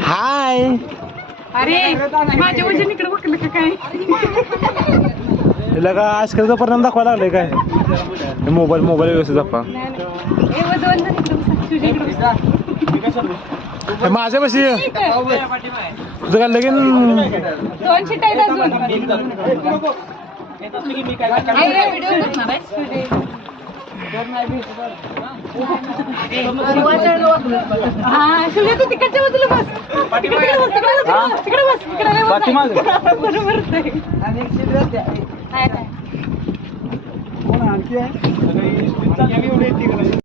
हाय. अरे माझ्या वजन इकडे बघलं का काय? तिला का आजकालचा परिणाम दाखवायला लागलाय काय? मोबाईल व्यवस्थित दाखवा. माझ्या पशी तुझं काय लगीन 2 शिट आहेत अजून. हा शिवल्या तू तिकडच्या बाजूला बस. तिकडे बस. बरोबर आहे.